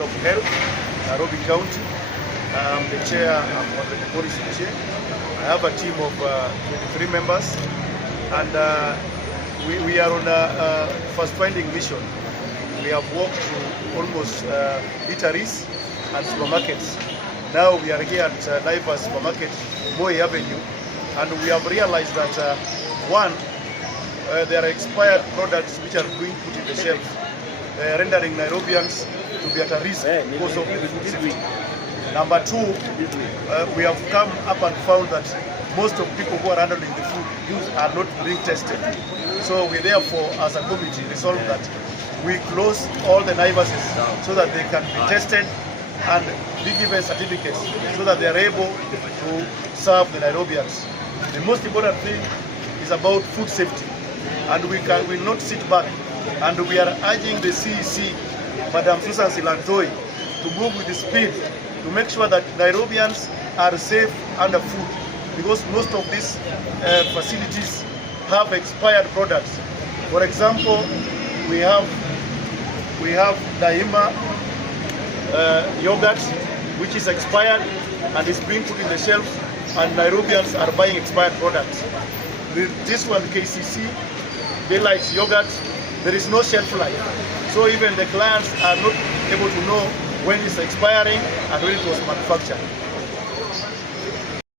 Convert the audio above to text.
of Health, Nairobi County. I'm the chair, I'm on the policy chair. I have a team of 23 members, and we are on a first-finding mission. We have walked to almost eateries and supermarkets. Now we are here at Naivas Supermarket, Moi Avenue, and we have realized that one, there are expired products which are being put in the shelf, rendering Nairobians to be at a risk because of the food safety. Number two, we have come up and found that most of people who are handling the food are not being tested. So we therefore, as a committee, resolved that we close all the Naivases so that they can be tested and be given certificates so that they are able to serve the Nairobians. The most important thing is about food safety, and we will not sit back, and we are urging the CEC, Madam Susan Silantoi, to move with the speed to make sure that Nairobians are safe under food, because most of these facilities have expired products. For example, we have Daima yogurt, which is expired and is being put in the shelf, and Nairobians are buying expired products. With this one, KCC, Daylight's yogurt, there is no shelf life. So even the clients are not able to know when it's expiring and when it was manufactured.